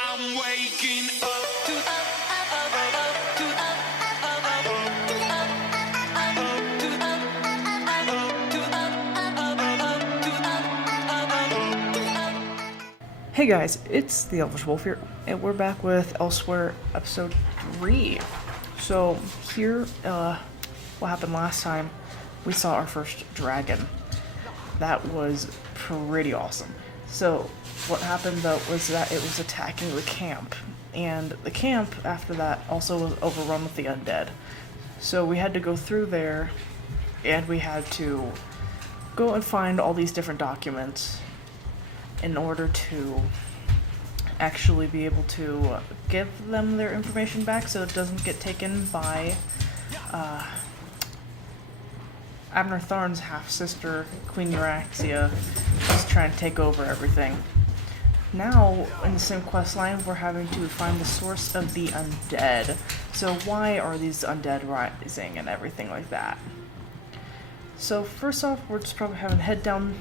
I'm waking up to Hey guys, it's the Elvish Wolf here, and we're back with Elsweyr episode 3. So here, what happened last time, we saw our first dragon. That was pretty awesome. So what happened though was that it was attacking the camp, and the camp after that also was overrun with the undead. So we had to go through there, and we had to go and find all these different documents in order to actually be able to give them their information back so it doesn't get taken by Abner Tharn's half-sister, Queen Euraxia, just trying to take over everything. Now, in the same quest line, we're having to find the source of the undead. So why are these undead rising and everything like that? So first off, we're just probably having to head down.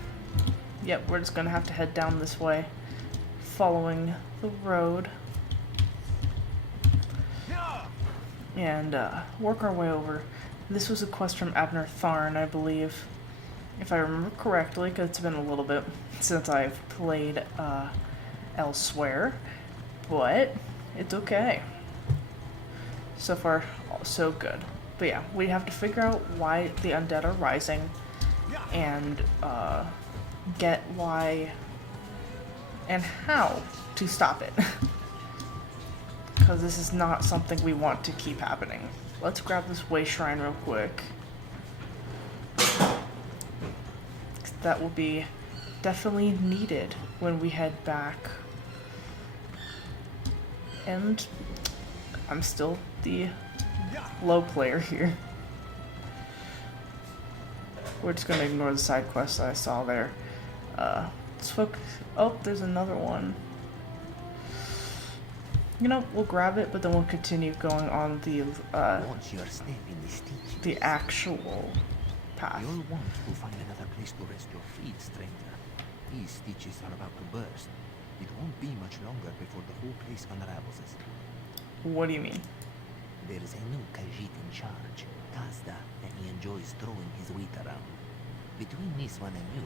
Yep, we're just gonna have to head down this way, following the road, and work our way over. This was a quest from Abner Tharn, I believe, if I remember correctly, because it's been a little bit since I've played Elsweyr, but it's okay. So far, so good. But yeah, we have to figure out why the undead are rising, and get why and how to stop it. Because this is not something we want to keep happening. Let's grab this way shrine real quick. That will be definitely needed when we head back. And I'm still the low player here. We're just gonna ignore the side quests I saw there. Let's focus. Oh, there's another one. You know, we'll grab it, but then we'll continue going on the actual path. You'll want to find another place to rest your feet, stranger. These stitches are about to burst. It won't be much longer before the whole place unravels. What do you mean? There is a new Khajiit in charge, Kazda, and he enjoys throwing his weight around. Between this one and you,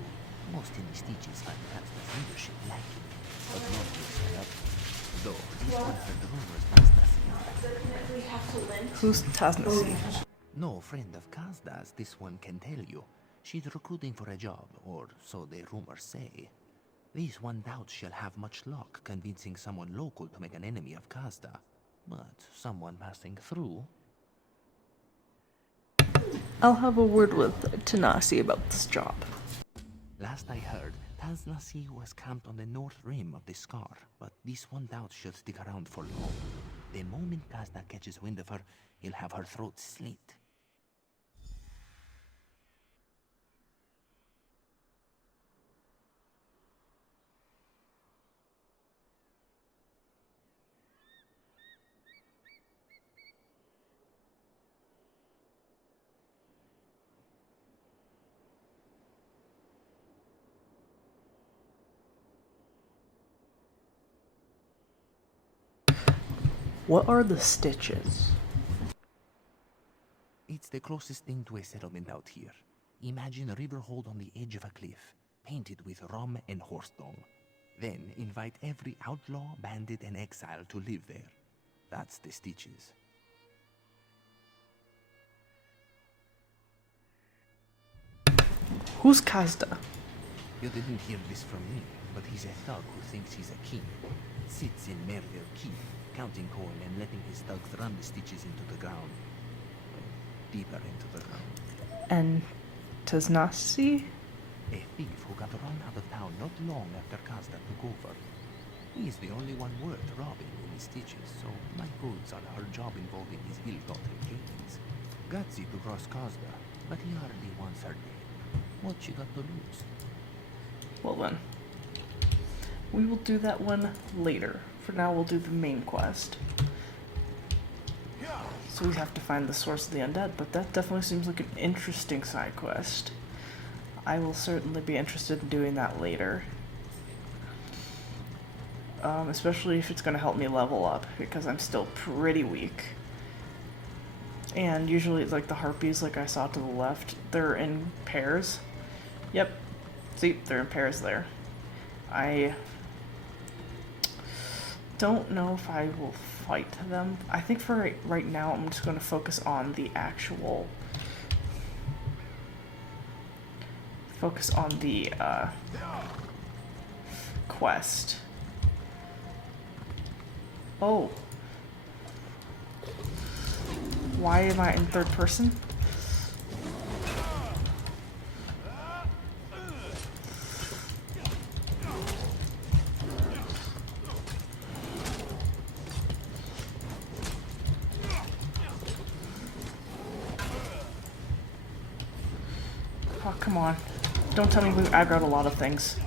most in the stitches find Kazda's leadership lacking, but not this up. Though this one heard rumors Tasnasi. Who's Tasnasi? No friend of Kazda's, this one can tell you. She's recruiting for a job, or so the rumors say. This one doubts she'll have much luck convincing someone local to make an enemy of Kazda. But someone passing through. I'll have a word with Tanasi about this job. Last I heard, Tasnasi was camped on the north rim of the Scar, but this one doubts she'll stick around for long. The moment Kazda catches wind of her, he'll have her throat slit. What are the stitches? It's the closest thing to a settlement out here. Imagine a river hold on the edge of a cliff, painted with rum and horse dung. Then invite every outlaw, bandit, and exile to live there. That's the stitches. Who's Kazda? You didn't hear this from me, but he's a thug who thinks he's a king. Sits in Merville Keep, counting coin and letting his thugs run the stitches into the ground. Deeper into the ground. And Tasnasi? A thief who got run out of town not long after Kazda took over. He's the only one worth robbing in the stitches, so my goods on her job involving his ill-gotten gains. Gutsy to cross Kazda, but he hardly wants her dead. What you got to lose? Well then, we will do that one later. For now, we'll do the main quest. So we have to find the source of the undead, but that definitely seems like an interesting side quest. I will certainly be interested in doing that later. especially if it's going to help me level up, because I'm still pretty weak. And usually, like, the harpies, like I saw to the left, they're in pairs. Yep. See, they're in pairs there. I don't know if I will fight them. I think for right now, I'm just going to focus on the actual... Focus on the, quest. Oh. Why am I in third person? Oh, come on. Don't tell me we've aggroed a lot of things.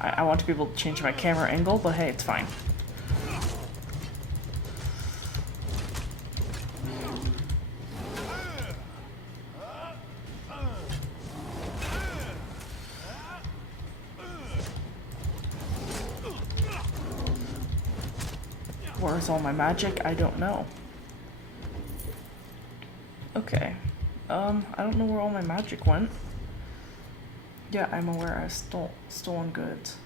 I want to be able to change my camera angle, but hey, it's fine. Where's all my magic? I don't know. Okay. I don't know where all my magic went. Yeah, I'm aware I stole stolen goods.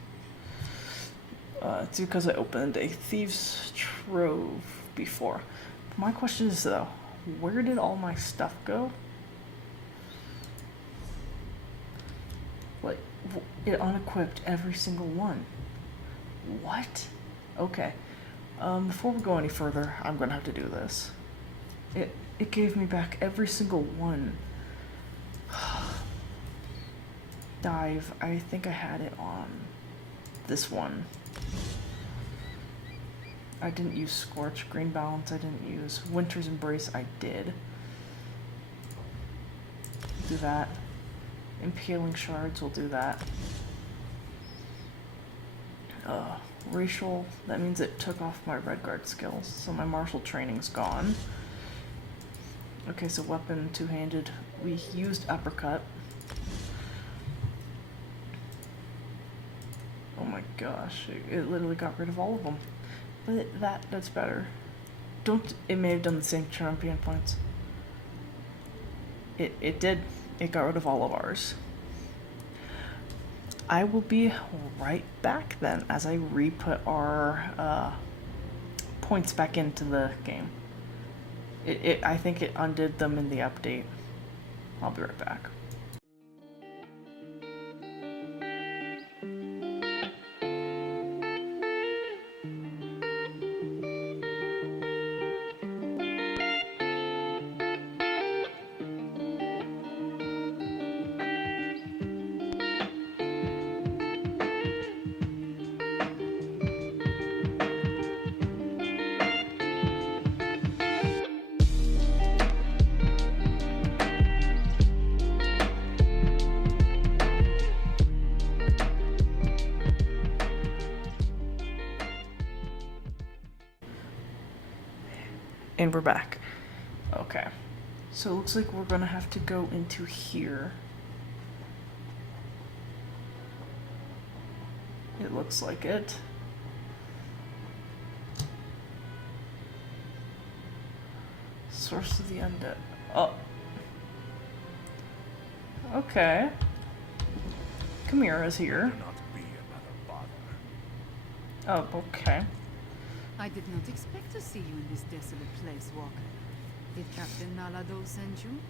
It's because I opened a thieves' trove before. My question is though, where did all my stuff go? Like, it unequipped every single one. What? Okay. Before we go any further, I'm gonna have to do this. It gave me back every single one. Dive, I think I had it on this one. I didn't use Scorch. Green Balance I didn't use. Winter's Embrace I did. Do that. Impaling Shards will do that. Racial, that means it took off my Red Guard skills, so my martial training's gone. Okay, so weapon, two-handed. We used Uppercut. Oh my gosh, it literally got rid of all of them. But that's better. It may have done the same champion points. It did. It got rid of all of ours. I will be right back then as I re-put our points back into the game. I think it undid them in the update. I'll be right back. And we're back. Okay. So it looks like we're gonna have to go into here. It looks like it. Source of the Undead. Oh. Okay. Chimera's here. Do not be another bother. Oh, okay. I did not expect to see you in this desolate place, Walker. Did Captain Nalado send you?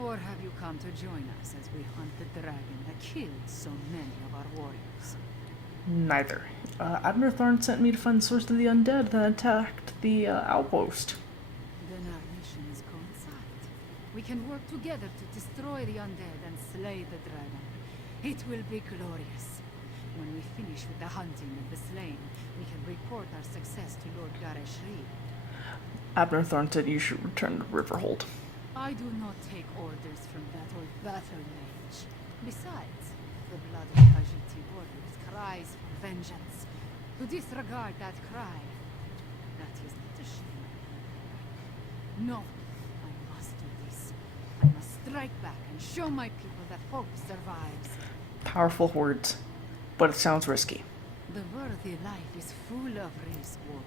Or have you come to join us as we hunt the dragon that killed so many of our warriors? Neither. Abner Thorne sent me to find the source of the undead that attacked the outpost. Then our missions coincide. We can work together to destroy the undead and slay the dragon. It will be glorious. When we finish with the hunting of the slain, we can report our success to Lord Gareshri. Abner Thorne said you should return to Riverhold. I do not take orders from that old battle mage. Besides, the blood of Khajiiti warriors cries for vengeance. To disregard that cry, that is not a shame. No, I must do this. I must strike back and show my people that hope survives. Powerful words. but it sounds risky. The worthy life is full of risk, Walker.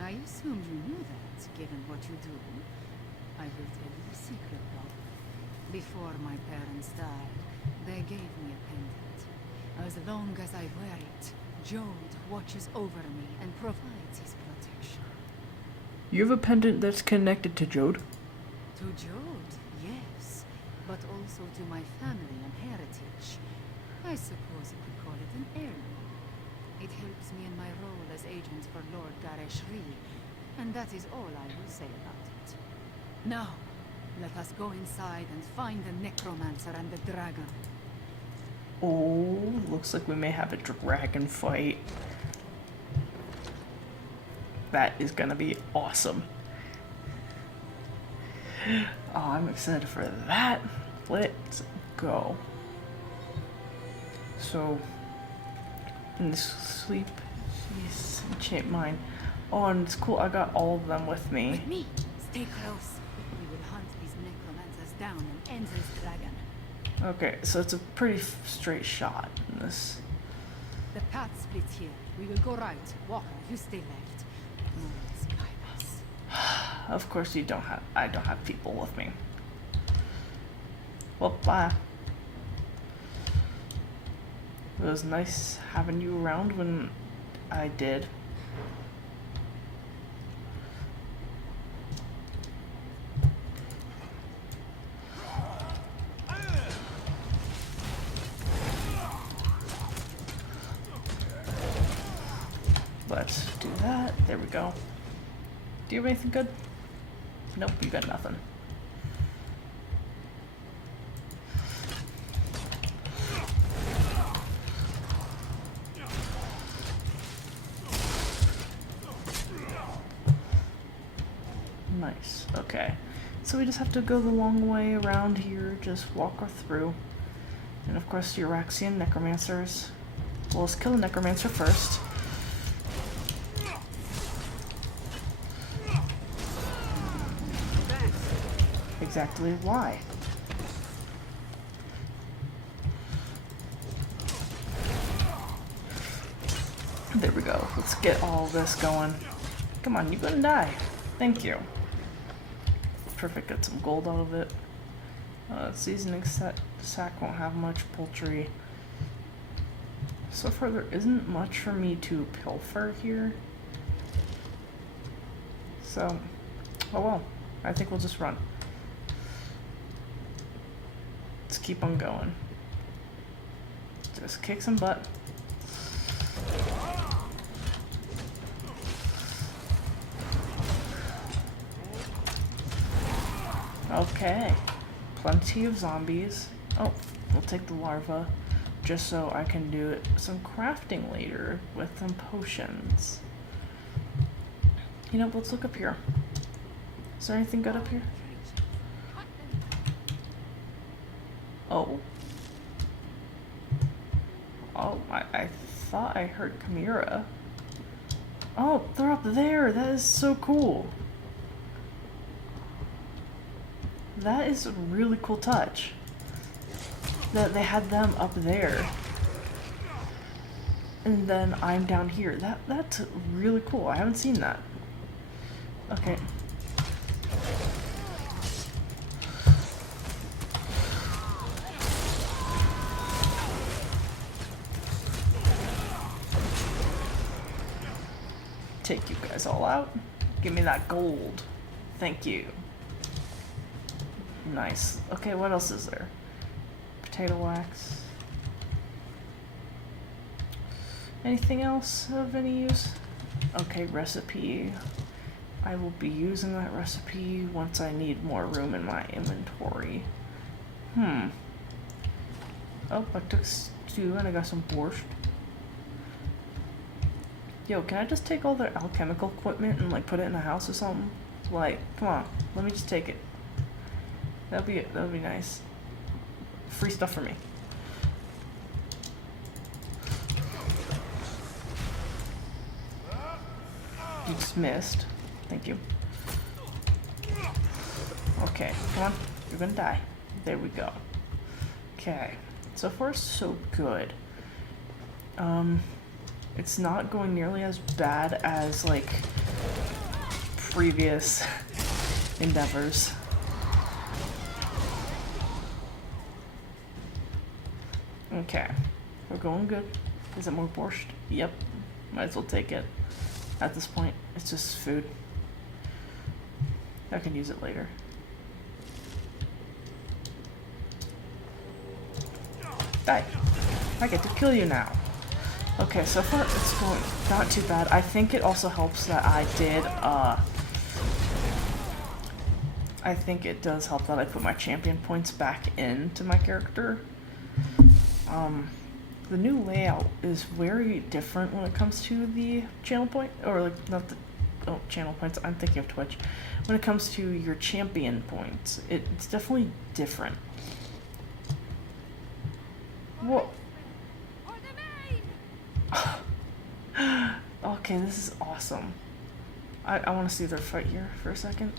I assumed you knew that, given what you do. I will tell you a secret, though. Before my parents died, they gave me a pendant. As long as I wear it, Jode watches over me and provides his protection. You have a pendant that's connected to Jode? To Jode, yes, but also to my family and heritage. I suppose you could call it an heirloom. It helps me in my role as agent for Lord Gareshri, and that is all I will say about it. Now, let us go inside and find the necromancer and the dragon. Oh, looks like we may have a dragon fight. That is gonna be awesome. Oh, I'm excited for that. Let's go. So, in this sleep, jeez, enchant mine. Oh, and it's cool, I got all of them with me. With me, stay close. We will hunt these necromancers down and end this dragon. Okay, so it's a pretty straight shot in this. The path splits here. We will go right. Walker, you stay left. No one's guide us. Of course I don't have people with me. Well, bye. It was nice having you around when I did. Let's do that. There we go. Do you have anything good? Nope, you got nothing. Nice. Okay. So we just have to go the long way around here, just walk her through. And of course, the Iraxian necromancers. Well, let's kill the necromancer first. Exactly why. There we go. Let's get all this going. Come on, you're gonna die. Thank you. Perfect, get some gold out of it. Seasoning sack won't have much poultry. So far there isn't much for me to pilfer here. So, oh well. I think we'll just run. Let's keep on going. Just kick some butt. Okay. Plenty of zombies. Oh, we'll take the larva just so I can do some crafting later with some potions. You know, let's look up here. Is there anything good up here? Oh. Oh, I thought I heard Chimera. Oh, they're up there. That is so cool. That is a really cool touch. That they had them up there. And then I'm down here. That's really cool. I haven't seen that. Okay. Take you guys all out. Give me that gold. Thank you. Nice. Okay, what else is there? Potato wax. Anything else of any use? Okay, recipe. I will be using that recipe once I need more room in my inventory. Oh, I took stew and I got some borscht. Yo, can I just take all their alchemical equipment and like put it in the house or something? Like, come on, let me just take it. That'll be nice. Free stuff for me. You dismissed. Thank you. Okay, come on. You're gonna die. There we go. Okay. So far, so good. It's not going nearly as bad as, like, previous endeavors. Okay, we're going good. Is it more borscht? Yep, might as well take it. At this point, it's just food. I can use it later. Die! I get to kill you now. Okay, so far it's going not too bad. I think it also helps that I did, I think it does help that I put my champion points back into my character. The new layout is very different when it comes to the channel point, or like, not the, oh, channel points, I'm thinking of Twitch. When it comes to your champion points, it's definitely different. Whoa. Okay, this is awesome. I want to see their fight here for a second.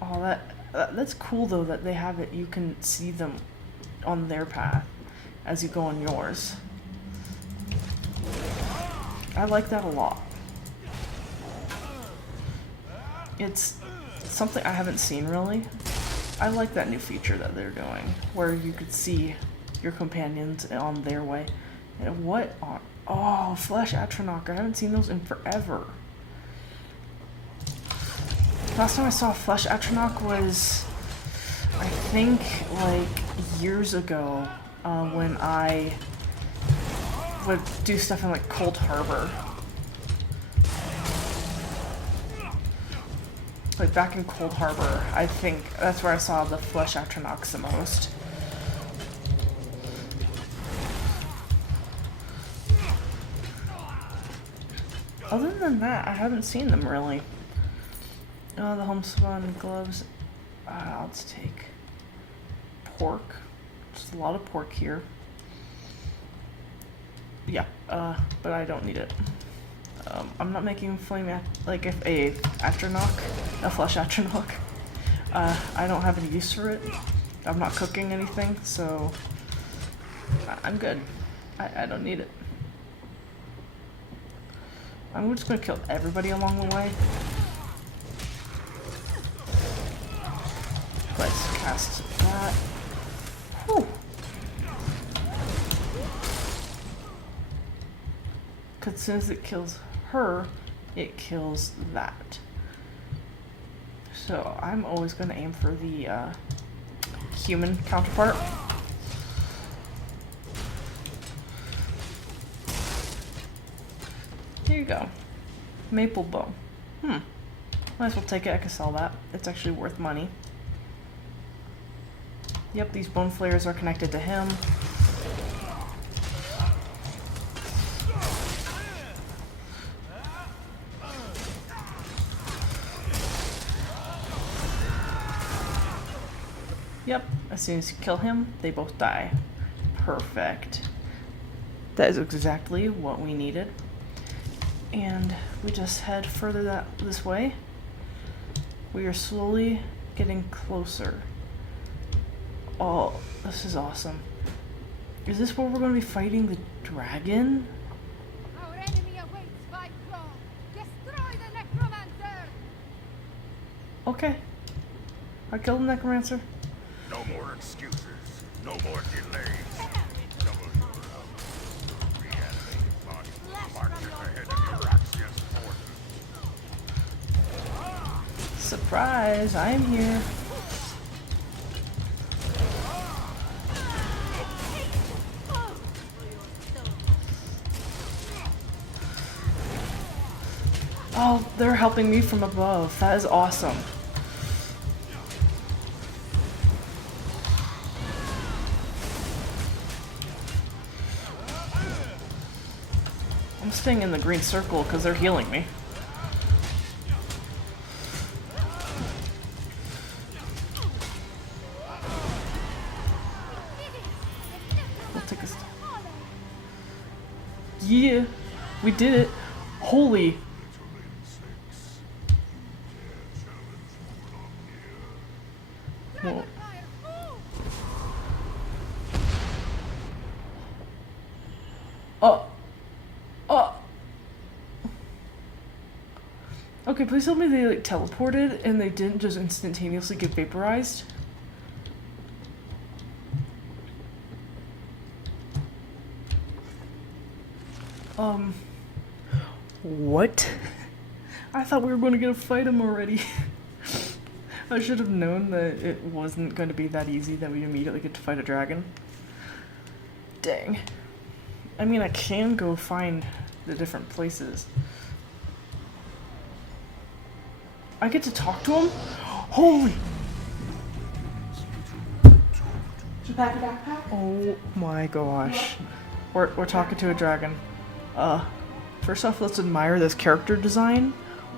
Oh, that's cool though that they have it. You can see them on their path as you go on yours. I like that a lot. It's something I haven't seen really. I like that new feature that they're doing, where you could see your companions on their way. And what on... Oh, Flesh Atronach. I haven't seen those in forever. Last time I saw Flesh Atronach was, I think, like, years ago, when I would do stuff in, like, Cold Harbor. Like, back in Cold Harbor, I think that's where I saw the Flesh Atronachs the most. Other than that, I haven't seen them really. The homespun gloves. Let's take pork. Just a lot of pork here. Yeah, but I don't need it. I'm not making flame like if a Atronach, a flesh Atronach. I don't have any use for it. I'm not cooking anything, so I'm good. I don't need it. I'm just gonna kill everybody along the way. Let's cast that. Whew. Cause as soon as it kills her, it kills that. So I'm always gonna aim for the human counterpart. Here you go. Maple bow. Might as well take it. I can sell that. It's actually worth money. Yep, these bone flayers are connected to him. Yep, as soon as you kill him, they both die. Perfect. That is exactly what we needed. And we just head further this way. We are slowly getting closer. Oh, this is awesome. Is this where we're going to be fighting the dragon? Our enemy awaits by throne. Destroy the necromancer! Okay. I killed the necromancer. No more excuses. No more delays. Double your reanimated body marches ahead of Euraxia's forces. Surprise, I'm here. Oh, they're helping me from above. That is awesome. I'm staying in the green circle because they're healing me. We'll take a step. Yeah, we did it. Holy. Whoa. Oh. Oh. Okay, please tell me they like teleported and they didn't just instantaneously get vaporized. What? I thought we were going to go fight him already. I should have known that it wasn't going to be that easy that we immediately get to fight a dragon. Dang. I mean, I can go find the different places. I get to talk to him? Holy! Did you pack your backpack? Oh my gosh. We're talking to a dragon. First off, let's admire this character design.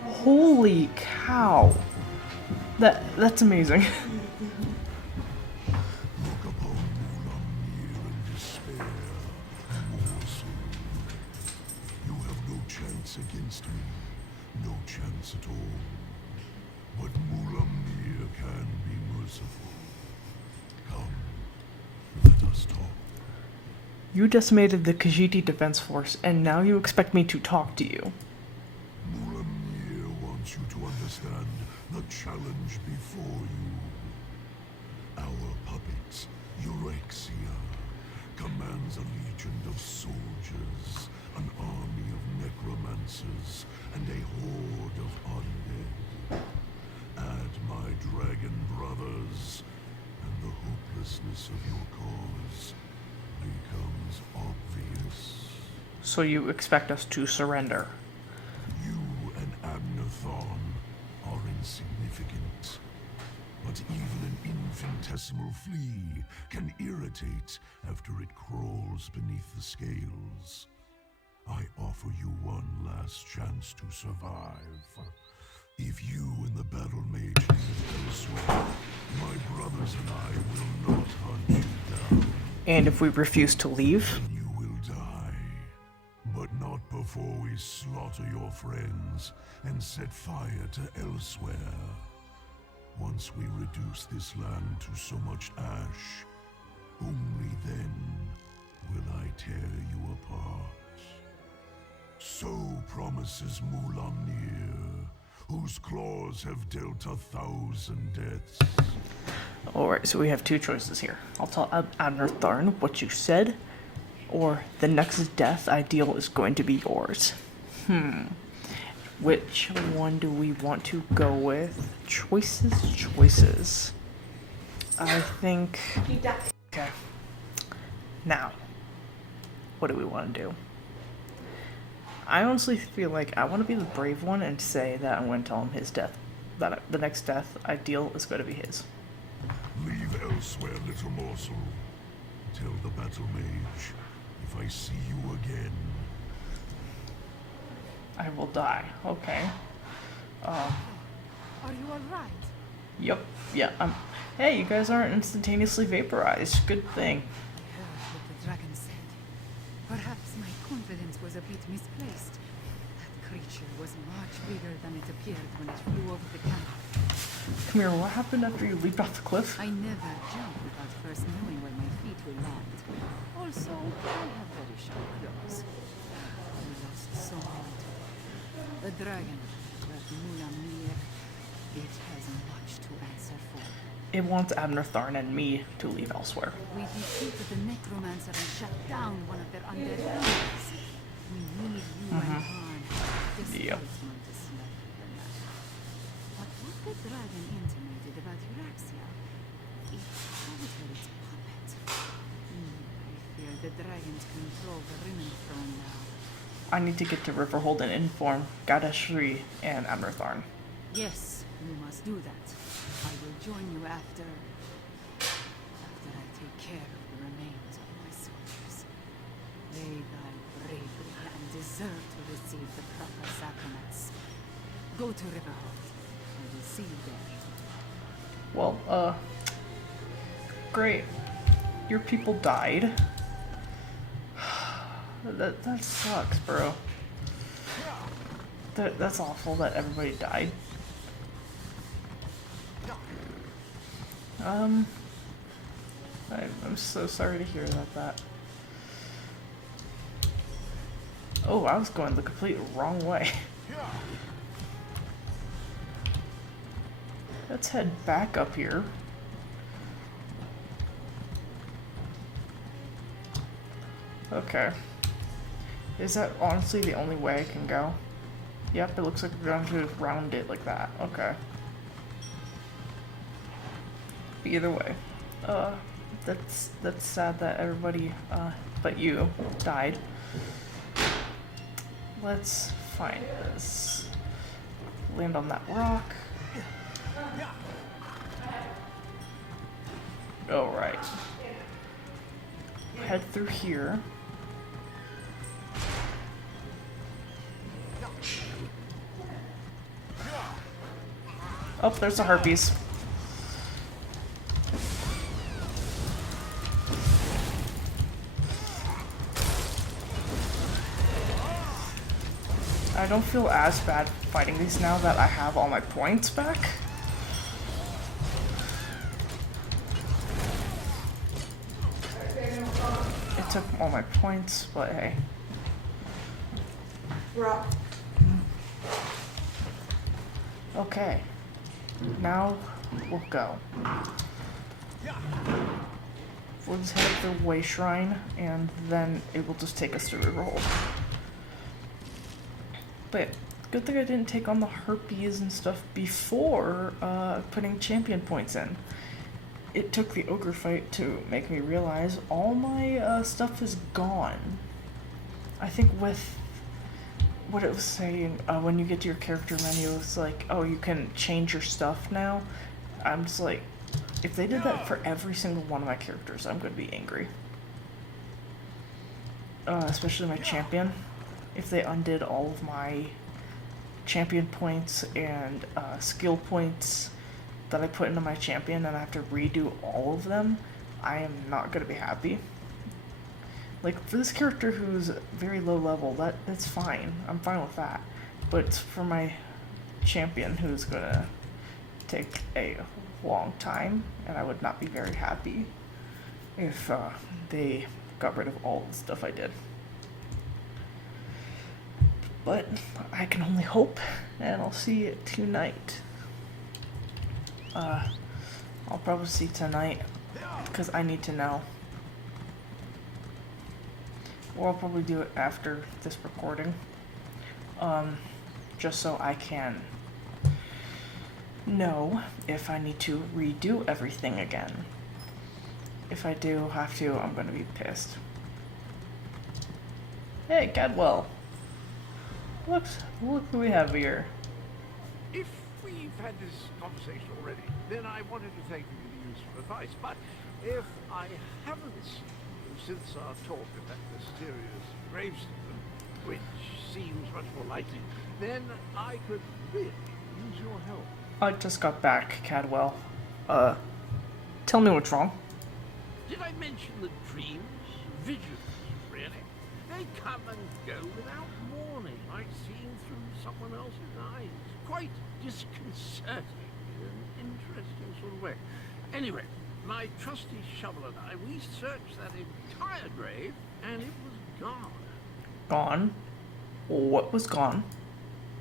Holy cow. That's amazing. Look upon Mulamnir in despair, Warsaw. You have no chance against me, no chance at all. But Mulamnir can be merciful. Come, let us talk. You decimated the Khajiit Defense Force, and now you expect me to talk to you. Mulamnir wants you to understand the challenge before you. Our puppet, Eurexia, commands a legion of soldiers, an army of necromancers, and a horde of undead. Add my dragon brothers, and the hopelessness of your cause becomes obvious. So you expect us to surrender? You and Abnerthon are insignificant, but even an infinitesimal flea can irritate after it crawls beneath the scales. I offer you one last chance to survive. If you and the battle mage leave Elsweyr, my brothers and I will not hunt you down. And if we refuse to leave? Then you will die. But not before we slaughter your friends and set fire to Elsweyr. Once we reduce this land to so much ash, only then will I tear you apart. So promises Mulamnir, whose claws have dealt 1,000 deaths. Alright, so we have two choices here. I'll tell Abnerthorn what you said, or the next death ideal is going to be yours. Which one do we want to go with? Choices. I think... Okay. Now, what do we want to do? I honestly feel like I want to be the brave one and say that I'm going to tell him his death. That the next death ideal is going to be his. Leave Elsweyr, little morsel. Tell the battle mage, if I see you again, I will die. Okay. Are you alright? Yep. Yeah. Hey, you guys aren't instantaneously vaporized. Good thing. I heard what the dragon said. Perhaps my confidence was a bit misplaced. That creature was much bigger than it appeared when it flew over the camp. Come here. What happened after you leaped off the cliff? I never jump without first knowing where my feet will land. Also, I have very sharp claws. We lost so many today. The dragon, that Mulamnir, it has much to answer for. It wants Abnerthorn and me to leave Elsweyr. We defeated the necromancer and shut down one of their undead armies. We need you and Han. This Yep. talisman to smell the night. But what the dragon intimated about Eurexia, it told her its puppet. I fear the dragons control the Rimmen throne now. I need to get to Riverhold and inform Gadashri and Abnerthorn. Yes, you must do that. I will join you after I take care of the remains of my soldiers. They died bravely and deserve to receive the proper sacraments. Go to Riverhold. I will see you there. Well, great. Your people died. That sucks, bro. That's awful that everybody died. I'm so sorry to hear about that. Oh, I was going the complete wrong way. Let's head back up here. Okay. Is that honestly the only way I can go? Yep, it looks like we're going to round it like that. Okay. Either way. That's sad that everybody, but you, died. Let's find this. Land on that rock. Alright. Head through here. Oh, there's the harpies. I don't feel as bad fighting these now that I have all my points back. It took all my points, but hey. Okay. Now we'll go. We'll just head up the way shrine, and then it will just take us to Riverhold. But good thing I didn't take on the harpies and stuff before putting champion points in. It took the ogre fight to make me realize all my stuff is gone. I think with what it was saying, when you get to your character menu, it's like, oh, you can change your stuff now. I'm just like, if they did that for every single one of my characters, I'm going to be angry. Especially my champion. If they undid all of my champion points and skill points that I put into my champion and I have to redo all of them, I am not going to be happy. Like, for this character who's very low level, that's fine. I'm fine with that. But for my champion who's going to take a long time, and I would not be very happy if they got rid of all the stuff I did. But I can only hope, and I'll see it tonight. I'll probably see tonight, because I need to know. Or I'll probably do it after this recording. Just so I can know if I need to redo everything again. If I do have to, I'm gonna be pissed. Hey, Cadwell. Look who we have here. If we've had this conversation already, then I wanted to thank you for the useful advice. But if I haven't seen you since our talk at that mysterious gravestone, which seems much more likely, then I could really use your help. I just got back, Cadwell. Tell me what's wrong. Did I mention the dreams? Visions, really? They come and go without warning, like seeing through someone else's eyes. Quite disconcerting in an interesting sort of way. Anyway, my trusty shovel and I, we searched that entire grave, and it was gone. Gone? What was gone?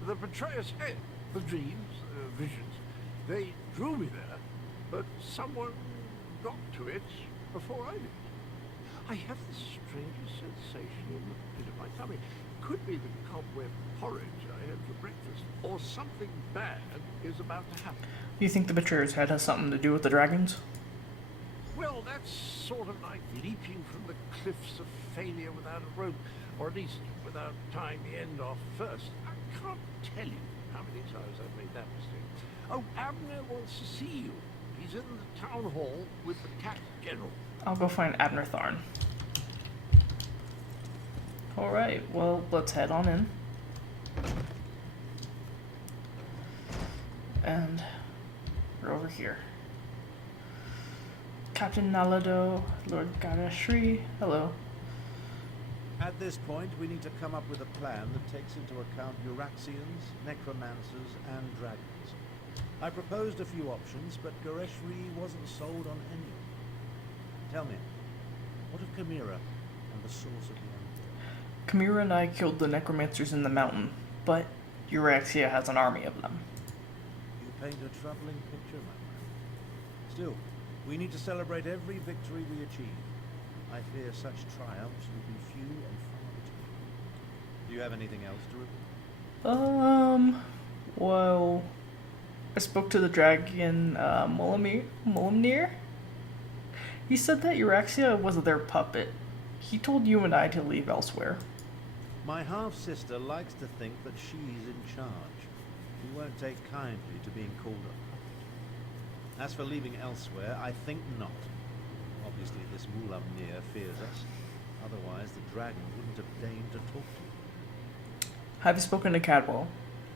The betrayer's head, the dreams, visions, they drew me there, but someone got to it before I did. I have the strangest sensation in the pit of my tummy. Could be the cobweb porridge I had for breakfast, or something bad is about to happen. Do you think the betrayer's head has something to do with the dragons? Well, that's sort of like leaping from the cliffs of failure without a rope, or at least without tying the end off first. I can't tell you how many times I've made that mistake. Oh, Abner wants to see you. He's in the town hall with the cat general. I'll go find Abner Tharn. Alright, well, let's head on in. And we're over here. Captain Nalado, Lord Garashri, hello. At this point, we need to come up with a plan that takes into account Euraxians, necromancers, and dragons. I proposed a few options, but Gareshri wasn't sold on any of them. Tell me, what of Chimera and the source of the Empire? Chimera and I killed the necromancers in the mountain, but Euraxia has an army of them. You paint a troubling picture, my man. Still, we need to celebrate every victory we achieve. I fear such triumphs will be few and far between. Do you have anything else to report? Well, I spoke to the dragon, Molimnir. He said that Euraxia was their puppet. He told you and I to leave Elsweyr. My half-sister likes to think that she's in charge. She won't take kindly to being called a puppet. As for leaving Elsweyr, I think not. Obviously, this Molimnir fears us. Otherwise, the dragon wouldn't have deigned to talk to you. Have you spoken to Cadwell?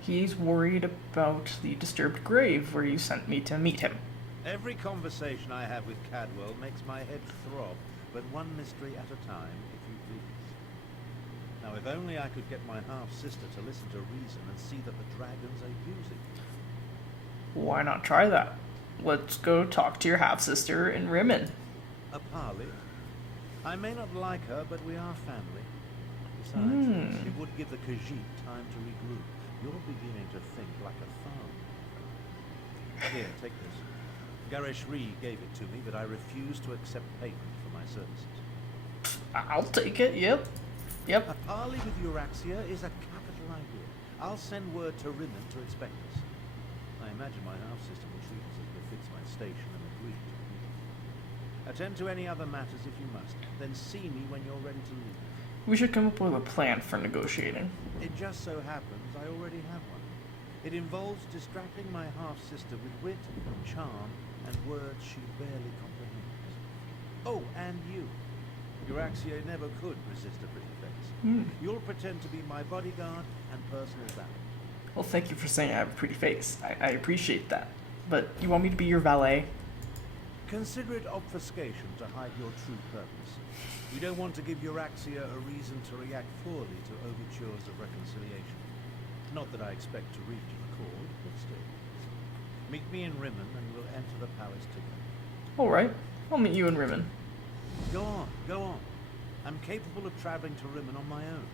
He's worried about the disturbed grave where you sent me to meet him. Every conversation I have with Cadwell makes my head throb, but one mystery at a time, if you please. Now, if only I could get my half-sister to listen to reason and see that the dragons are using me. Why not try that? Let's go talk to your half-sister in Rimmen. A parley? I may not like her, but we are family. Besides, it would give the Khajiit time to regroup. You're beginning to think like a farm. Here, take this. Gareshri gave it to me, but I refuse to accept payment for my services. I'll take it, yep. A parley with Euraxia is a capital idea. I'll send word to Rimmen to expect us. I imagine my half-sister will treat us as befits my station and agree to a meeting. Attend to any other matters if you must, then see me when you're ready to leave. We should come up with a plan for negotiating. It just so happens I already have one. It involves distracting my half-sister with wit, charm, and words she barely comprehends. Oh, and you. Euraxia never could resist a pretty face. You'll pretend to be my bodyguard and personal valet. Well, thank you for saying I have a pretty face. I appreciate that. But you want me to be your valet? Consider it obfuscation to hide your true purpose. You don't want to give Euraxia a reason to react poorly to overtures of reconciliation. Not that I expect to reach an accord, but still. Meet me in Rimmen and we'll enter the palace together. Alright, I'll meet you in Rimmen. Go on, go on. I'm capable of traveling to Rimmen on my own.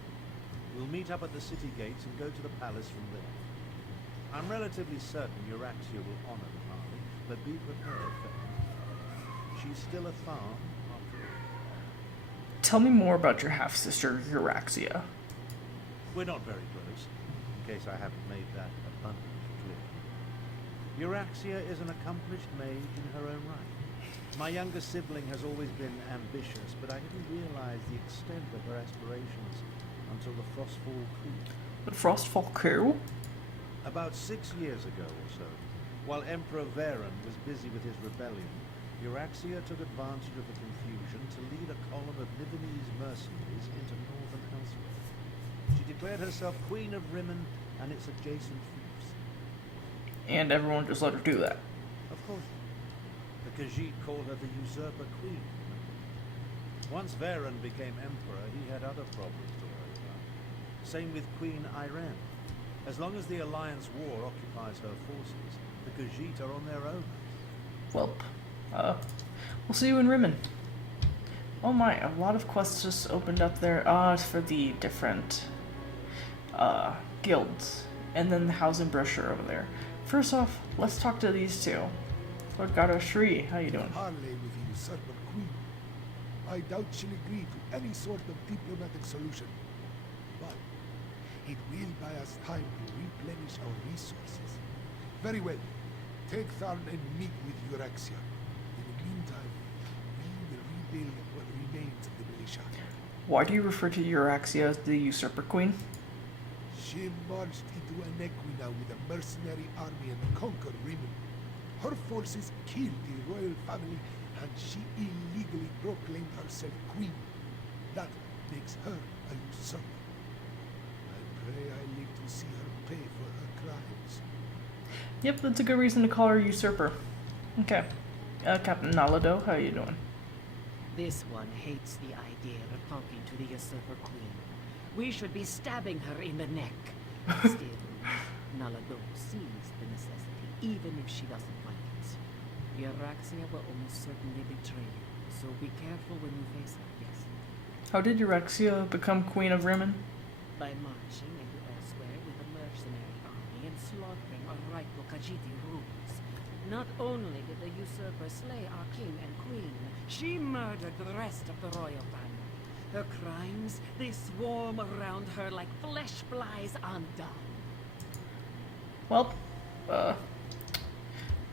We'll meet up at the city gates and go to the palace from there. I'm relatively certain Euraxia will honor the parley, but be prepared for anything. She's still a farm, after all. Tell me more about your half-sister, Euraxia. We're not very close, in case I haven't made that abundantly clear. Euraxia is an accomplished mage in her own right. My younger sibling has always been ambitious, but I didn't realize the extent of her aspirations until the Frostfall coup. The Frostfall coup? About 6 years ago or so, while Emperor Varen was busy with his rebellion, Euraxia took advantage of the confusion to lead a column of Nibonese mercenaries into northern Elsweyr. She declared herself Queen of Rimmen and its adjacent fiefs. And everyone just let her do that. Of course. The Khajiit called her the Usurper Queen. Once Varen became Emperor, he had other problems to worry about. Same with Queen Irene. As long as the Alliance War occupies her forces, the Khajiit are on their own. Welp. We'll see you in Rimmen. Oh my, a lot of quests just opened up there. It's for the different, guilds. And then the housing brochure over there. First off, let's talk to these two. Lord Gado Shri, how you doing? Parley with the usurper queen. I doubt she'll agree to any sort of diplomatic solution. But it will buy us time to replenish our resources. Very well. Take Tharn and meet with Euraxia. In the meantime, we will rebuild what remains of the militia. Why do you refer to Euraxia as the usurper queen? She marched into Anequina with a mercenary army and conquered Rimmen. Her forces killed the royal family, and she illegally proclaimed herself queen. That makes her a usurper. I pray I live to see her pay for her crimes. Yep, that's a good reason to call her usurper. Okay. Captain Nalado, how you doing? This one hates the idea of talking to the usurper queen. We should be stabbing her in the neck. Still, Nalado sees the necessity, even if she doesn't like it. Euraxia will almost certainly betray you, so be careful when you face her, yes? How did Eurexia become Queen of Rimmon? By marching into Elsweyr with a mercenary army and slaughtering our rightful Khajiit rulers. Not only did the usurper slay our king and queen, she murdered the rest of the royal family. Her crimes, they swarm around her like flesh flies on dung. Well,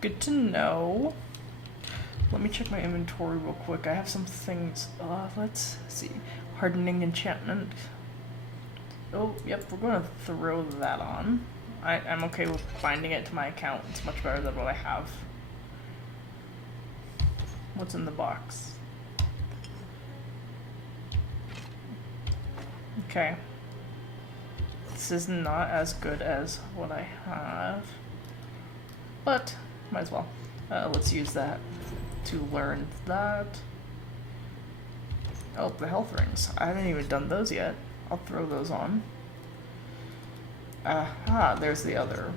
good to know. Let me check my inventory real quick. I have some things. Let's see. Hardening enchantment. Oh, yep, we're going to throw that on. I'm okay with binding it to my account. It's much better than what I have. What's in the box? Okay. This is not as good as what I have. But, might as well. Let's use that to learn that. Oh, the health rings. I haven't even done those yet. I'll throw those on. Aha, there's the other.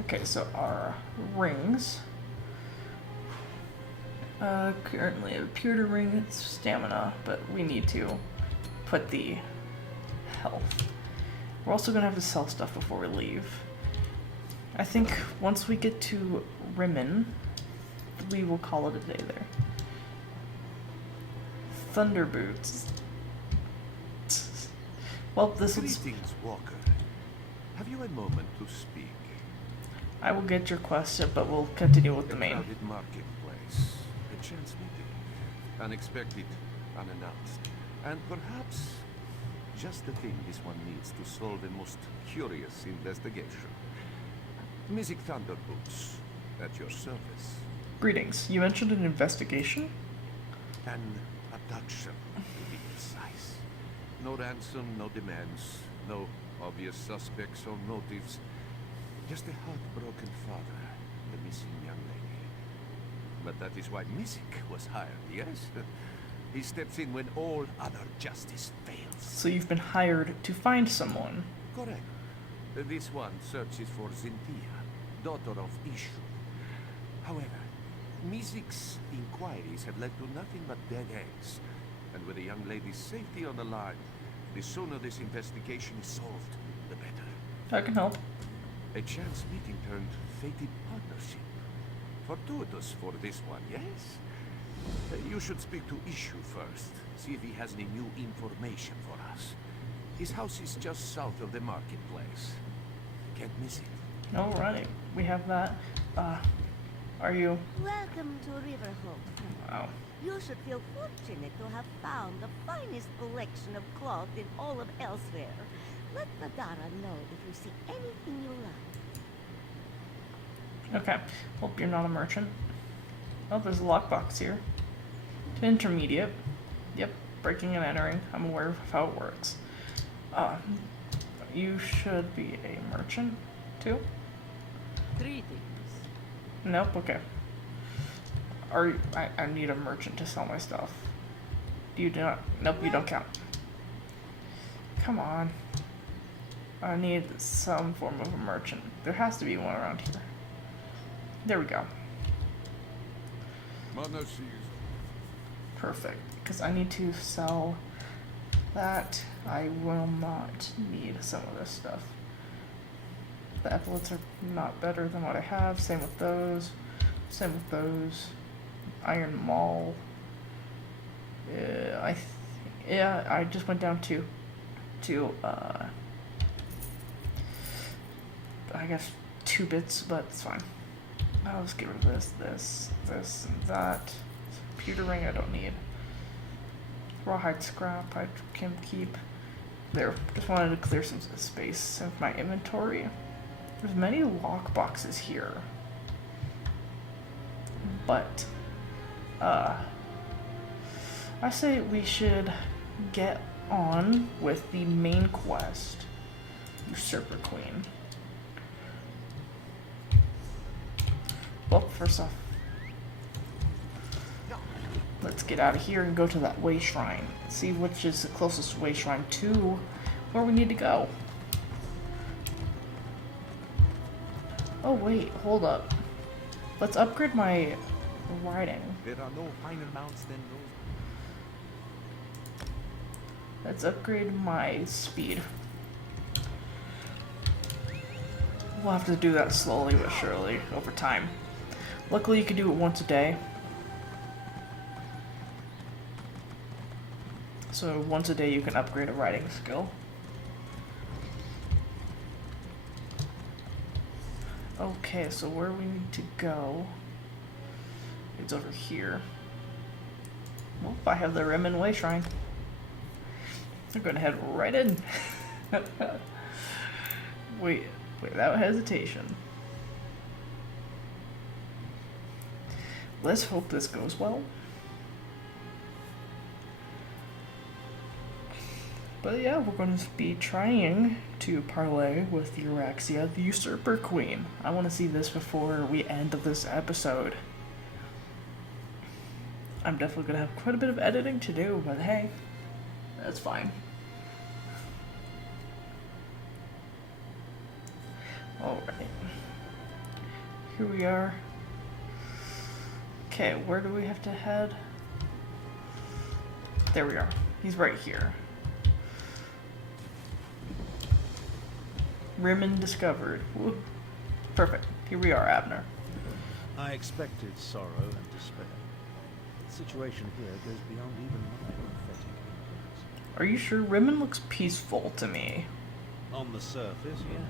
Okay, so our rings. Currently a pewter ring, it's stamina, but we need to put the health. We're also gonna have to sell stuff before we leave. I think once we get to Rimmon, we will call it a day there. Thunder boots. Well, this is. Greetings, Walker. Have you a moment to speak? I will get your question, but we'll continue with the main. Crowded marketplace, a chance meeting, unexpected, unannounced, and perhaps just the thing this one needs to solve a most curious investigation. Music Thunder Boots, at your service. Greetings. You mentioned an investigation? An abduction, to be precise. No ransom, no demands, no obvious suspects or motives. Just a heartbroken father, the missing young lady. But that is why Music was hired, yes? He steps in when all other justice fails. So you've been hired to find someone. Correct. This one searches for Zintia, daughter of Ishu. However, Music's inquiries have led to nothing but dead ends. And with the young lady's safety on the line, the sooner this investigation is solved, the better. I can help. A chance meeting turned fated partnership. Fortuitous for this one, yes? You should speak to Ishu first, see if he has any new information for us. His house is just south of the marketplace. Can't miss it. Alright, we have that. Are you? Welcome to Riverhope. Wow. You should feel fortunate to have found the finest collection of cloth in all of Elsweyr. Let Madara know if you see anything you like. Okay. Hope you're not a merchant. Oh, there's a lockbox here. To intermediate. Yep, breaking and entering. I'm aware of how it works. You should be a merchant, too? Greetings. Nope, okay. I need a merchant to sell my stuff. You do not. Nope, you don't count. Come on. I need some form of a merchant. There has to be one around here. There we go. Perfect. Because I need to sell that. I will not need some of this stuff. The epaulets are not better than what I have. Same with those. Same with those. Iron Maul. I just went down to I guess 2 bits, but it's fine. I'll just get rid of this, and that. Pewter ring I don't need. Rawhide scrap I can keep. There, just wanted to clear some space of my inventory. There's many lock boxes here. But, I say we should get on with the main quest. Usurper Queen. Well, first off, let's get out of here and go to that way shrine. See which is the closest way shrine to where we need to go. Oh wait, hold up. Let's upgrade my riding. There are no finer mounts than those. Let's upgrade my speed. We'll have to do that slowly but surely over time. Luckily, you can do it once a day. So once a day you can upgrade a riding skill. Okay, so where we need to go, it's over here. Well, if I have the Rim and Way Shrine, I'm gonna head right in. Wait, without hesitation. Let's hope this goes well. But yeah, we're going to be trying to parlay with Euraxia, the Usurper Queen. I want to see this before we end this episode. I'm definitely going to have quite a bit of editing to do, but hey, that's fine. Alright. Here we are. Okay, where do we have to head? There we are. He's right here. Rimmon discovered. Woo. Perfect. Here we are, Abner. I expected sorrow and despair. The situation here goes beyond even my prophetic inklings. Are you sure? Rimmon looks peaceful to me. On the surface, yes.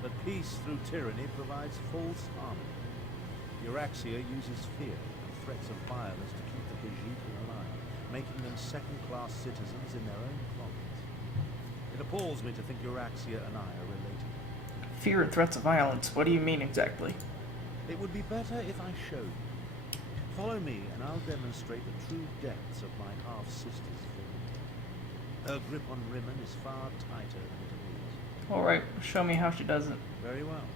But peace through tyranny provides false harmony. Euraxia uses fear and threats of violence to keep the Khajiit alive, making them second-class citizens in their own province. It appalls me to think Euraxia and I are related. Fear and threats of violence. What do you mean exactly? It would be better if I showed you. Follow me and I'll demonstrate the true depths of my half-sister's villainy. Her grip on Rimmon is far tighter than it appears. Alright, show me how she does it. Very well.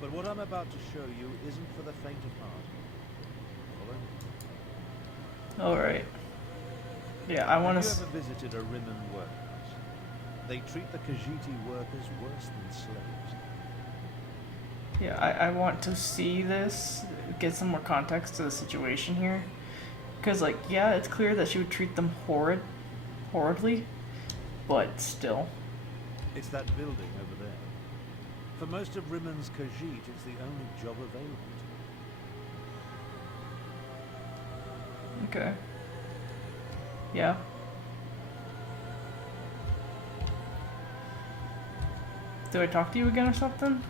But what I'm about to show you isn't for the faint of heart. Follow me. Alright. Yeah, I want to... Have you ever visited a Rimmon workhouse? They treat the Khajiit workers worse than slaves. Yeah, I want to see this, get some more context to the situation here. Because, like, yeah, it's clear that she would treat them horribly, but still. It's that building over there. For most of Rimmon's Khajiit, it's the only job available to them. Okay. Yeah. Do I talk to you again or something?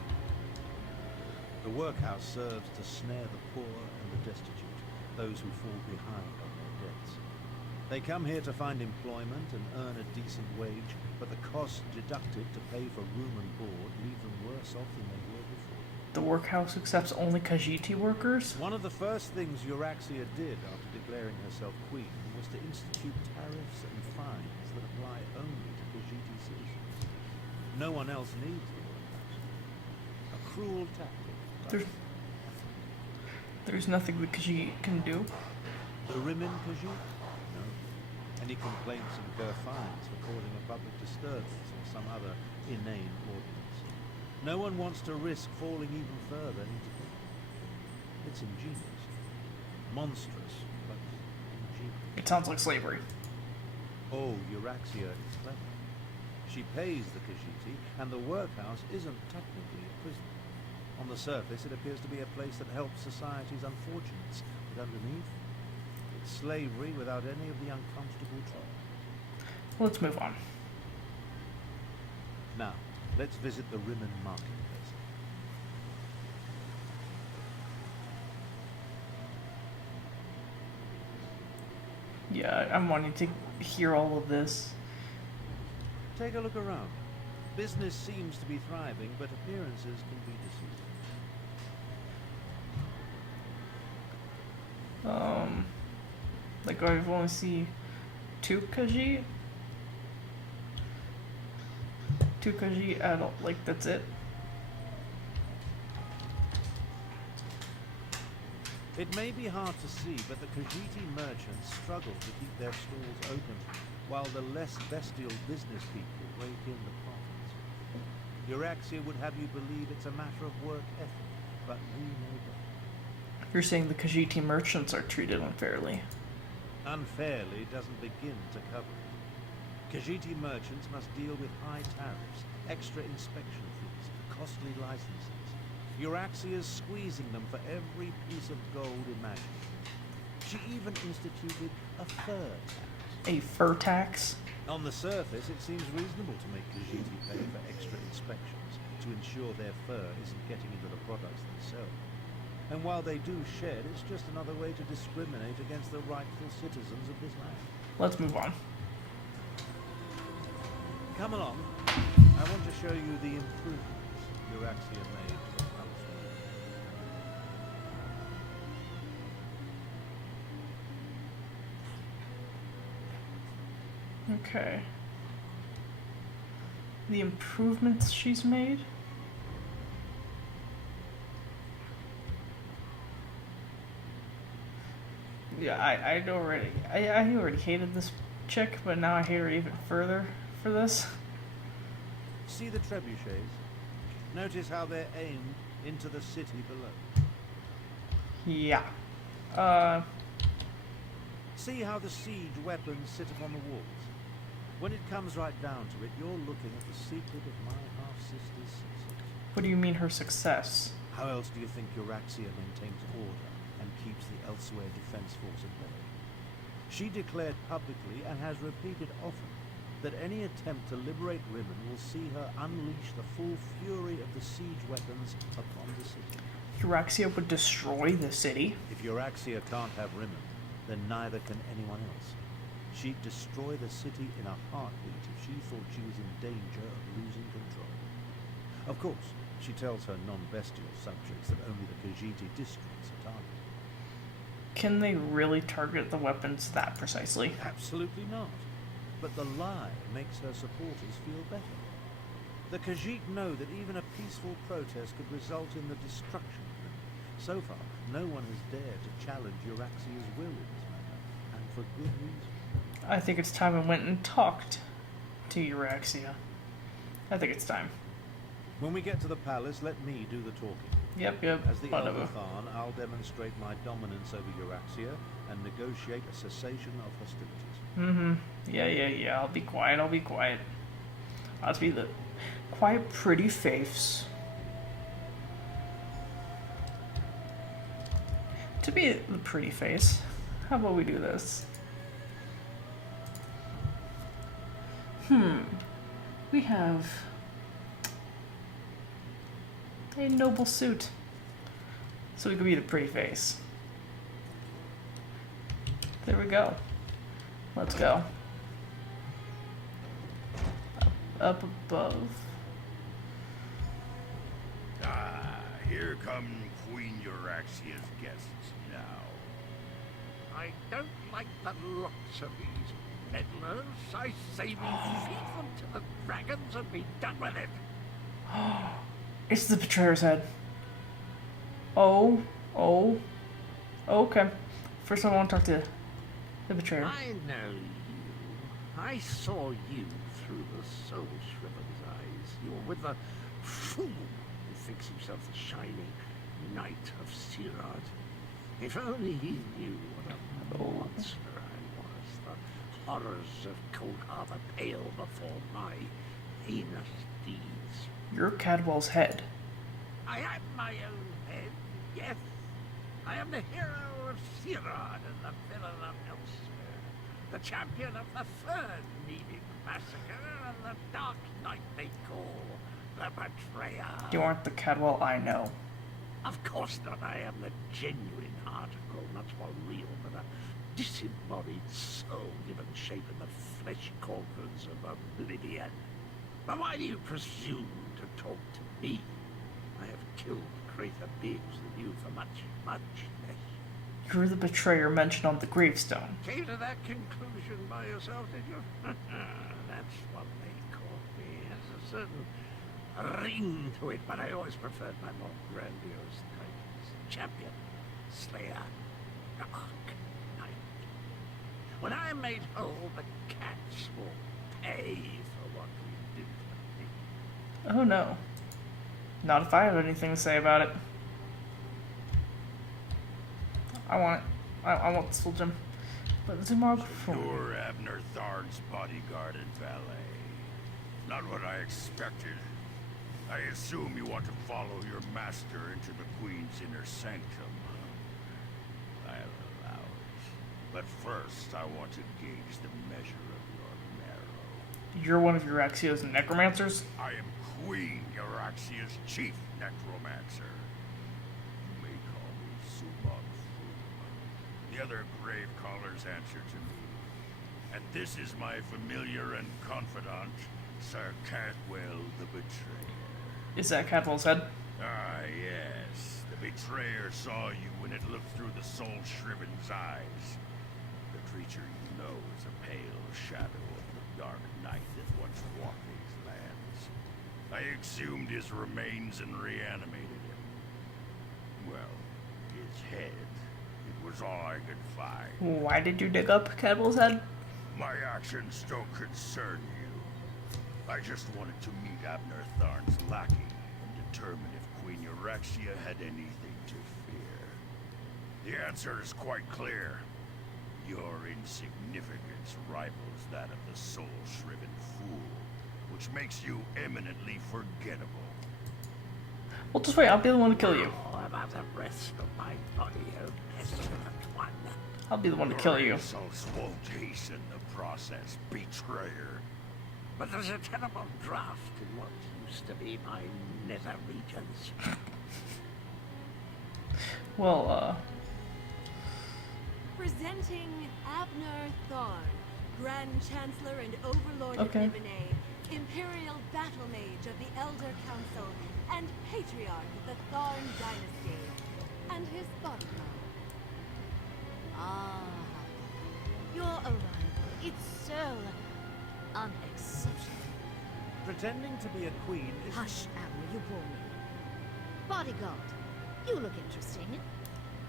The workhouse serves to snare the poor and the destitute, those who fall behind on their debts. They come here to find employment and earn a decent wage, but the costs deducted to pay for room and board leave them worse off than they were before. The workhouse accepts only Khajiit workers? One of the first things Euraxia did after declaring herself queen was to institute tariffs and fines that apply only to Khajiit citizens. No one else needs the workhouse. A cruel tactic. There's nothing the Khajiit can do. The Rimmon Khajiit? No. Any complaints incur fines for causing a public disturbance or some other inane ordinance. No one wants to risk falling even further into debt. It's ingenious. Monstrous, but ingenious. It sounds like slavery. Oh, Euraxia is clever. She pays the Khajiit, and the workhouse isn't technically a prison. On the surface, it appears to be a place that helps society's unfortunates, but underneath, it's slavery without any of the uncomfortable trials. Let's move on. Now, let's visit the Rimmon marketplace. Yeah, I'm wanting to hear all of this. Take a look around. Business seems to be thriving, but appearances can be deceiving. Like I've only seen 2 Khajiit. 2 Khajiit adult, like that's it. It may be hard to see, but the Khajiit merchants struggle to keep their stalls open, while the less bestial business people rake in the profits. Euraxia would have you believe it's a matter of work ethic, but we know better. You're saying the Khajiit merchants are treated unfairly. Unfairly doesn't begin to cover it. Khajiiti merchants must deal with high tariffs, extra inspection fees, costly licenses. Euraxia's squeezing them for every piece of gold imaginable. She even instituted a fur tax. A fur tax? On the surface, it seems reasonable to make Khajiiti pay for extra inspections to ensure their fur isn't getting into the products they sell. And while they do shed, it's just another way to discriminate against the rightful citizens of this land. Let's move on. Come along. I want to show you the improvements Euraxia made to the Elsweyr. Okay. The improvements she's made? Yeah, I already hated this chick, but now I hate her even further for this. See the trebuchets? Notice how they're aimed into the city below. Yeah. See how the siege weapons sit upon the walls? When it comes right down to it, you're looking at the secret of my half-sister's success. What do you mean her success? How else do you think Euraxia maintains order and keeps the Elsweyr Defense Force at bay? She declared publicly and has repeated often that any attempt to liberate Rimmon will see her unleash the full fury of the siege weapons upon the city. Euraxia would destroy the city? If Euraxia can't have Rimmon, then neither can anyone else. She'd destroy the city in a heartbeat if she thought she was in danger of losing control. Of course, she tells her non-bestial subjects that only the Khajiiti districts are targeted. Can they really target the weapons that precisely? Absolutely not. But the lie makes her supporters feel better. The Khajiit know that even a peaceful protest could result in the destruction of them. So far, no one has dared to challenge Euraxia's will in this matter, and for good reason. I think it's time I went and talked to Euraxia. I think it's time. When we get to the palace, let me do the talking. Yep, As the whatever. Elder Khan, I'll demonstrate my dominance over Euraxia and negotiate a cessation of hostilities. Mm-hmm. Yeah. I'll be quiet. I'll be the quiet, pretty face. To be the pretty face, how about we do this? We have a noble suit. So we could be the pretty face. There we go. Let's go. Up above. Ah, here come Queen Euraxia's guests now. I don't like the looks of these meddlers. I say we feed them to the dragons and be done with it. It's the betrayer's head. Oh. Okay. First I want to talk to the betrayer. I know you. I saw you through the soul-shriven's eyes. You were with the fool who thinks himself the shining knight of Sirad. If only he knew what a monster I was. The horrors of Cold Harbor pale before my heinous deeds. You're Cadwell's head. I am my own head, yes. I am the hero of Sirad and the villain of Elsweyr. The champion of the Fern-Meeting Massacre and the dark knight they call the Betrayer. You aren't the Cadwell I know. Of course not. I am the genuine article, not one real, but a disembodied soul given shape in the flesh cauldrons of oblivion. But why do you presume to talk to me? I have killed greater beings than you for much, much less. You're the betrayer mentioned on the gravestone. Came to that conclusion by yourself, did you? That's what they call me. It has a certain ring to it, but I always preferred my more grandiose titles. Champion, Slayer, Dark Knight. When I am made whole, the cats will pay for what we did to me. Oh no. Not if I have anything to say about it. I want it. I want the soul gem. But Zumar So you're Abner Tharn's bodyguard and valet. Not what I expected. I assume you want to follow your master into the Queen's inner sanctum. I'll allow it. But first, I want to gauge the measure of your marrow. You're one of Euraxia's necromancers? I am Queen Euraxia's chief necromancer. You may call me Subok Fu. The other grave callers answer to me. And this is my familiar and confidant, Sir Cadwell the Betrayer. Is that Cadwell's head? Ah, yes. The Betrayer saw you when it looked through the soul-shriven's eyes. The creature you know is a pale shadow of the dark night that once walked these lands. I exhumed his remains and reanimated him. Well, his head. It was all I could find. Why did you dig up Cadwell's head? My actions don't concern you. I just wanted to meet Abner Tharn's lackey and determine if Queen Euraxia had anything to fear. The answer is quite clear. Your insignificance rivals that of the soul-shriven fool, which makes you eminently forgettable. Well, just wait, I'll be the one to kill you. All about the rest of my body, oh pestilent one. I'll be the one to kill you. Your insults won't hasten the process, Betrayer. But there's a terrible draft in what used to be my nether regions. Well, Presenting Abner Tharn, Grand Chancellor and Overlord Okay. of Nivene, Imperial Battle Mage of the Elder Council, and Patriarch of the Tharn Dynasty, and his bodyguard. Ah, your arrival. It's so unexceptional. Pretending to be a queen is... Hush, Abner, you bore me. Bodyguard, you look interesting.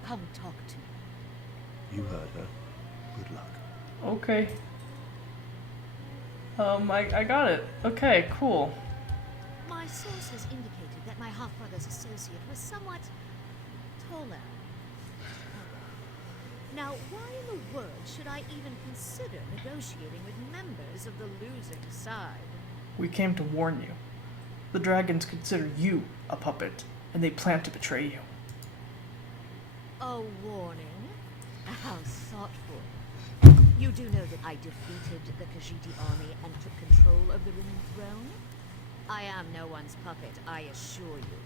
Come talk to me. You heard her. Good luck. okay. I got it. Okay, cool. My sources indicated that my half-brother's associate was somewhat taller. Now, why in the world should I even consider negotiating with members of the losing side? We came to warn you. The dragons consider you a puppet, and they plan to betray you. A warning? How thoughtful. You do know that I defeated the Khajiiti army and took control of the Rimmen throne? I am no one's puppet, I assure you.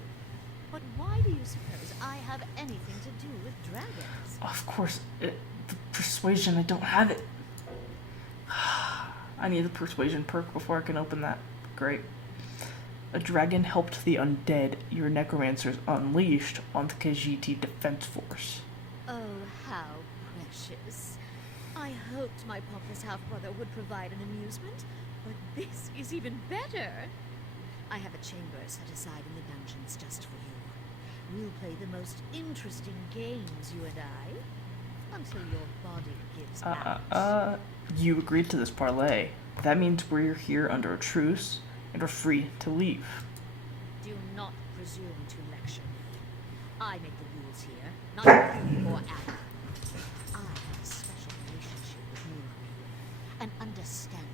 But why do you suppose I have anything to do with dragons? Of course, the persuasion, I don't have it. I need the persuasion perk before I can open that. Great. A dragon helped the undead your necromancers unleashed on the Khajiiti Defense Force. Oh, how precious. I hoped my pompous half-brother would provide an amusement, but this is even better. I have a chamber set aside in the dungeons just for you. We'll play the most interesting games, you and I, until your body gives out. You agreed to this parlay. That means we're here under a truce, and we're free to leave. Do not presume to lecture me. I make the rules here, not you or Anna. I have a special relationship with Muramir, an understanding.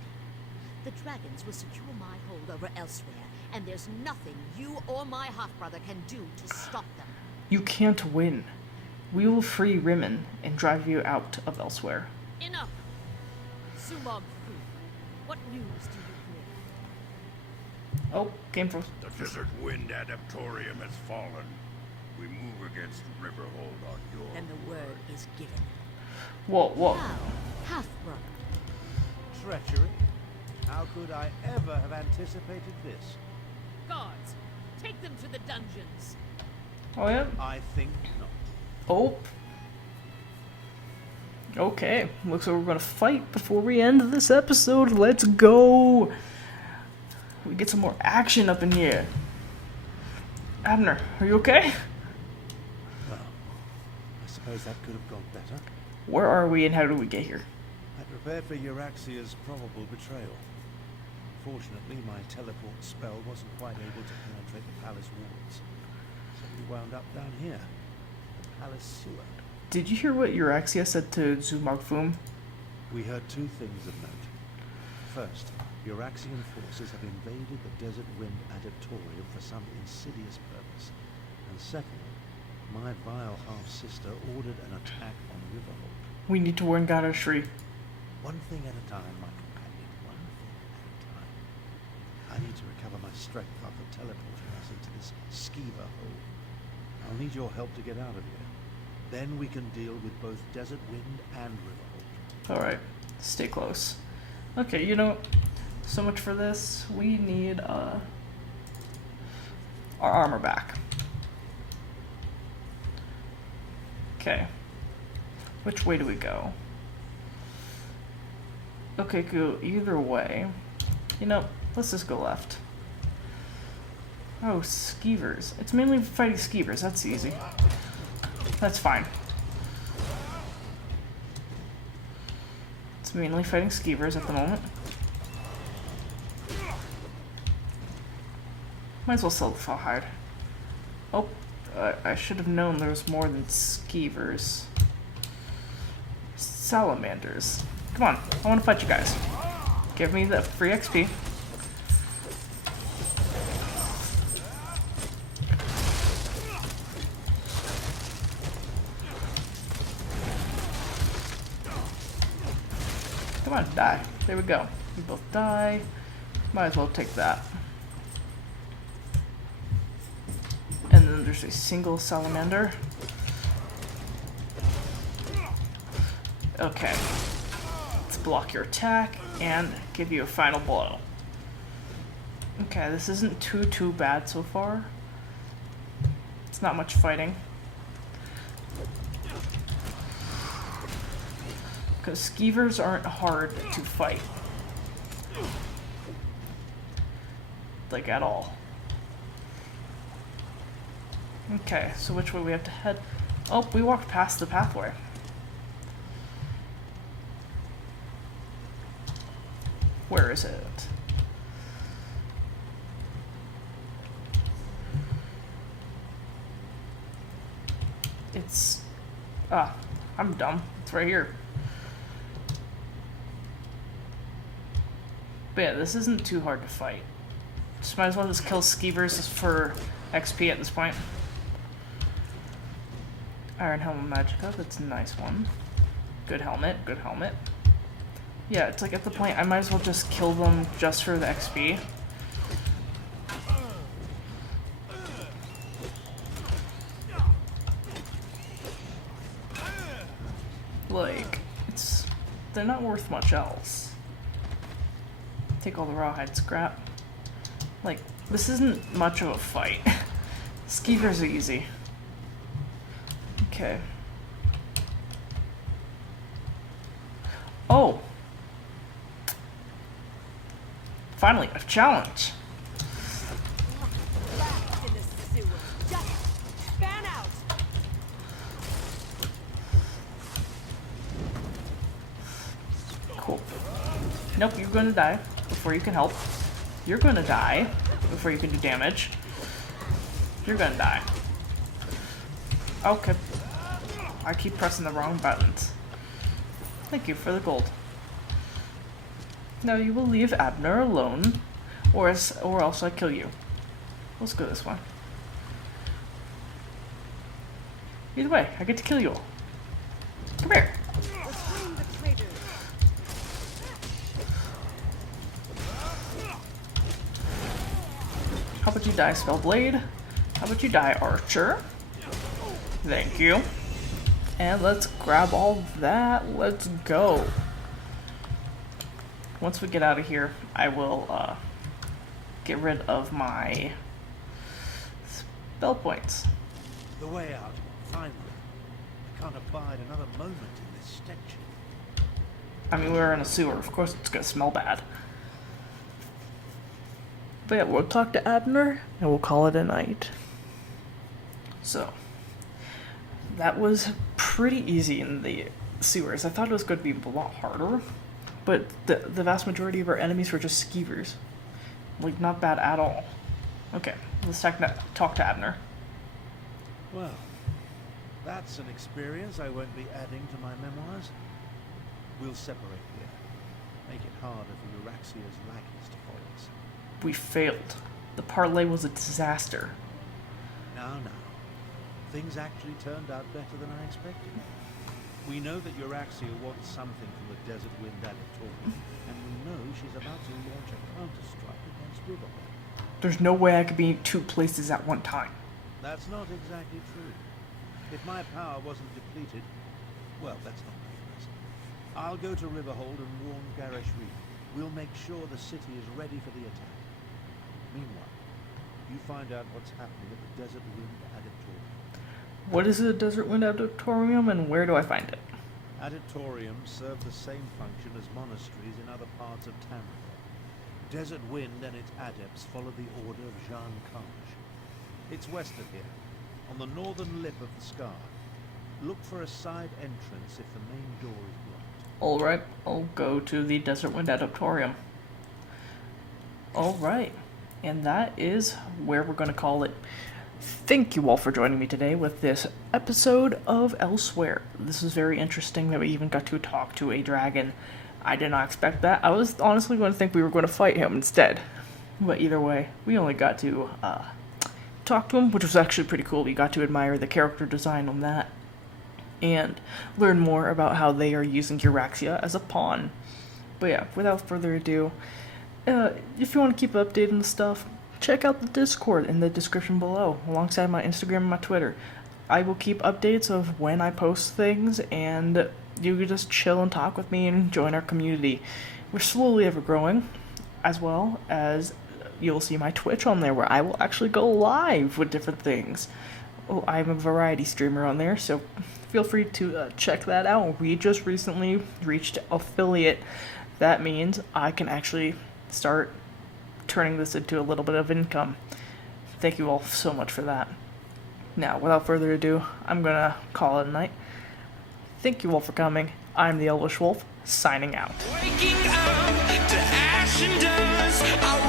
The dragons will secure my hold over Elsweyr, and there's nothing you or my half-brother can do to stop them. You can't win. We will free Rimmen and drive you out of Elsweyr. Enough! Sumog Fu, what news do you bring? Oh, game froze. The Desert Wind Adaptorium has fallen. We move against Riverhold on your... Then the word is given. Whoa. Now, half-brother. Treachery? How could I ever have anticipated this? Guards, take them to the dungeons. Oh, yeah? I think not. Oh. Okay, looks like we're gonna fight before we end this episode. Let's go! We get some more action up in here. Abner, are you okay? Well, I suppose that could have gone better. Where are we and how did we get here? I prepared for Euraxia's probable betrayal. Fortunately, my teleport spell wasn't quite able to penetrate the palace walls. So we wound up down here, the palace sewer. Did you hear what Euraxia said to Zumar Fum? We heard two things of note. First, Euraxian forces have invaded the Desert Wind Adeptorium for some insidious purpose. And second, my vile half-sister ordered an attack on Riverhold. We need to warn Garashri. One thing at a time, my companion, one thing at a time. I need to recover my strength after teleporting us into this skeever hole. I'll need your help to get out of here. Then we can deal with both Desert Wind and Riverhold. Alright, stay close. Okay, you know, so much for this. We need our armor back. Okay. Which way do we go? Okay, go either way. You know, let's just go left. Oh, skeevers. It's mainly fighting skeevers, that's easy. That's fine. It's mainly fighting skeevers at the moment. Might as well sell the Fellhide. Oh, I should have known there was more than skeevers. Salamanders. Come on, I want to fight you guys. Give me the free XP. Come on, die. There we go. You both die. Might as well take that. And then there's a single salamander. Okay. Let's block your attack and give you a final blow. Okay, this isn't too bad so far. It's not much fighting. Because skeevers aren't hard to fight. Like, at all. Okay, so which way we have to head? Oh, we walked past the pathway. Where is it? It's... Ah, I'm dumb. It's right here. But yeah, this isn't too hard to fight. Just might as well just kill skeevers for XP at this point. Iron Helmet Magica, that's a nice one. Good helmet, good helmet. Yeah, it's like at the point I might as well just kill them just for the XP. Like, they're not worth much else. Take all the rawhide scrap. Like, this isn't much of a fight. Skeevers are easy. Okay. Oh! Finally, a challenge! Cool. Nope, you're gonna die before you can help. You're gonna die before you can do damage. You're gonna die. Okay. I keep pressing the wrong buttons. Thank you for the gold. Now you will leave Abner alone, or else I kill you. Let's go this one. Either way, I get to kill you all. Come here. How about you die, Spellblade? How about you die, Archer? Thank you. And let's grab all of that. Let's go. Once we get out of here, I will get rid of my spell points. The way out, finally. I can't abide another moment in this stench. I mean, we're in a sewer. Of course it's gonna smell bad. But yeah, we'll talk to Abner, and we'll call it a night. So, that was pretty easy in the sewers. I thought it was going to be a lot harder, but the vast majority of our enemies were just skeevers. Like, not bad at all. Okay, let's talk to Abner. Well, that's an experience I won't be adding to my memoirs. We'll separate here. Make it harder for Euraxia's lackeys to follow us. We failed. The parlay was a disaster. Now. Things actually turned out better than I expected. We know that Euraxia wants something from the Desert Wind Adeptorium, and we know she's about to launch a counter-strike against Riverhold. There's no way I could be in 2 places at one time. That's not exactly true. If my power wasn't depleted, well, that's not my first. I'll go to Riverhold and warn Garrosh Reed. We'll make sure the city is ready for the attack. Meanwhile, you find out what's happening at the Desert Wind Adeptorium. What is the Desert Wind Adeptorium and where do I find it? Adeptoriums serve the same function as monasteries in other parts of Tamriel. Desert Wind and its adepts follow the order of Jean Kaj. It's west of here, on the northern lip of the scar. Look for a side entrance if the main door is blocked. Alright, I'll go to the Desert Wind Adeptorium. Alright, and that is where we're going to call it. Thank you all for joining me today with this episode of Elsweyr. This was very interesting that we even got to talk to a dragon. I did not expect that. I was honestly going to think we were going to fight him instead. But either way, we only got to talk to him, which was actually pretty cool. We got to admire the character design on that and learn more about how they are using Euraxia as a pawn. But yeah, without further ado, if you want to keep updated on the stuff, check out the Discord in the description below, alongside my Instagram and my Twitter. I will keep updates of when I post things, and you can just chill and talk with me and join our community. We're slowly ever growing, as well as you'll see my Twitch on there, where I will actually go live with different things. Oh, I'm a variety streamer on there, so feel free to check that out. We just recently reached affiliate. That means I can actually start turning this into a little bit of income. Thank you all so much for that. Now, without further ado, I'm gonna call it a night. Thank you all for coming. I'm the Elvish Wolf, signing out. Waking up to ash and dust.